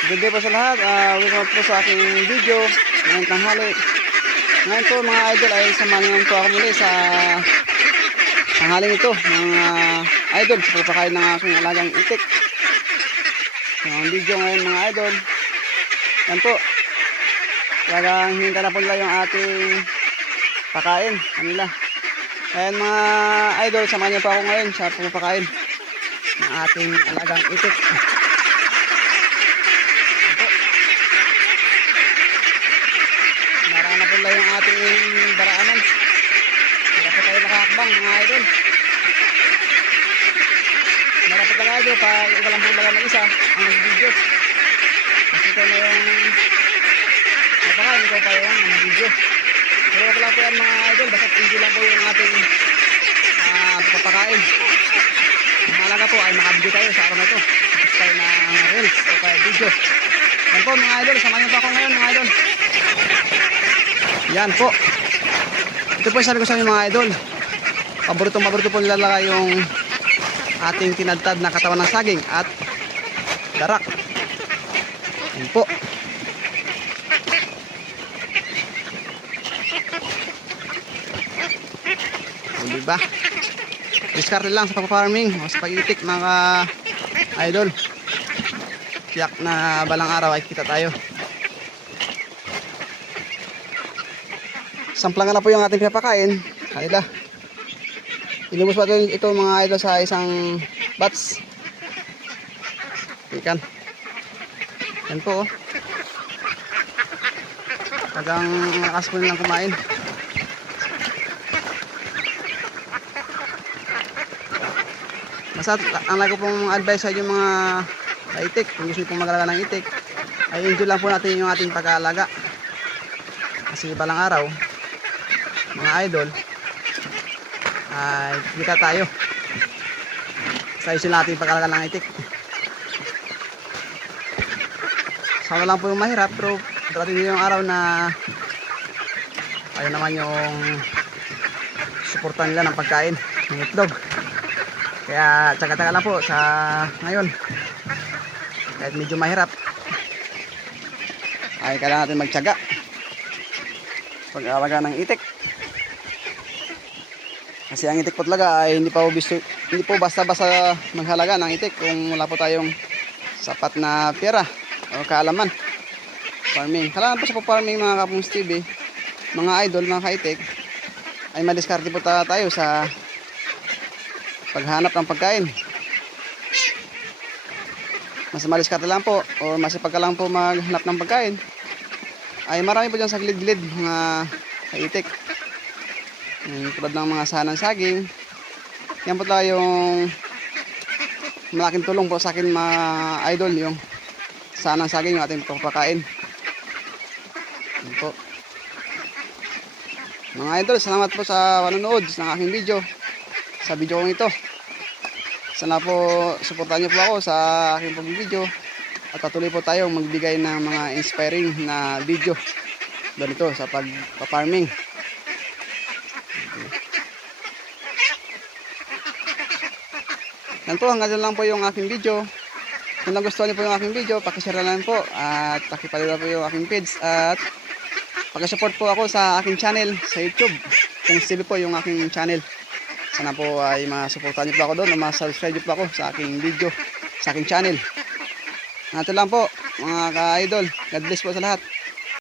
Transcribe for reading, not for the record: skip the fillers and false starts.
Good day po sa lahat. Welcome po sa aking video ngayong tanghali. Ngayon po mga idol ay samahan po ako muli sa tanghaling ito mga idol sa pagpakain ng aking alagang itik. So, ang video ngayon mga idol, yan po, talagang hinta na po nila yung ating pakain kanila. Ayan mga idol, samahan niyo po ako ngayon sa pagpakain ng ating alagang itik. Wala yung ating daraanan. Hindi pa tayo makakakbang mga idol. Marapit lang idol pag walang bulagan ng isa ang video. Kasi ito na yung napakain ko pa yung video. Pero wala po yan mga idol. Basta hindi lang po yung ating papakain. Mahalaga po ay makabidyo tayo sa araw na ito. Tapos tayo na reels o kaya video. Yan po mga idol. Samahan niyo pa ako ngayon mga idol. Yan po. Ito po yung sabi ko sa inyo mga idol. Paborito po nilalagay yung ating tinadtad na katawan ng saging at darak. Yan po. O, diba? Diskarte lang sa pag-farming o sa pag-itik mga idol. Tiyak na balang araw ay kita tayo. Samplangan na po yung ating pinapakain. Kanila. Inubos pa ito mga idol sa isang batch. Ikan. Yan po. Hanggang lakas po nilang kumain. Basta ang lagi ko pong advice sa inyo mga itik. Kung gusto nyo pong mag-alaga ng itik, ay enjoy lang po natin yung ating pag-aalaga. Kasi balang araw, mga idol, ay kita tayo sa isin natin pag-alaga ng itik. Sana lang po yung mahirap, pero darating yung araw na ayun naman yung suportan nila ng pagkain ng itlog. Kaya tsaga-tsaga lang po sa ngayon, kahit medyo mahirap ay kailangan natin magtsaga pag-alaga ng itik. Kasi ang itik po talaga ay hindi po basta-basta maghalaga ng itik kung wala po tayong sapat na pera o kaalaman. Farming. Kailangan po sa farming mga kapong Steve, mga idol, mga kaitik, ay madiskarte po tayo sa paghanap ng pagkain. Mas madiskarte lang po o masipag ka lang po maghanap ng pagkain, ay marami po dyan sa gilid-gilid mga kaitik. Tulad ng mga sanang saging. Yan po tayo yung malaking tulong po sa akin mga idol, yung sanang saging yung ating pagpakain. Yan po. Mga idol, salamat po sa panonood ng aking video. Sa video kong ito, sana po suportahan niyo po ako sa aking pag-video at patuloy po tayong magbigay ng mga inspiring na video ganito sa pag-farming. Yan po, hanggang lang po yung aking video. Kung nagustuhan niyo po yung aking video, pakishare lang po at pakipalala po yung aking page at pakisupport po ako sa aking channel sa YouTube. Kung Steve po yung aking channel. Sana po ay masuportahan niyo po ako doon o ma-subscribe niyo po ako sa aking video, sa aking channel. Nato lang po mga ka-idol. God bless po sa lahat.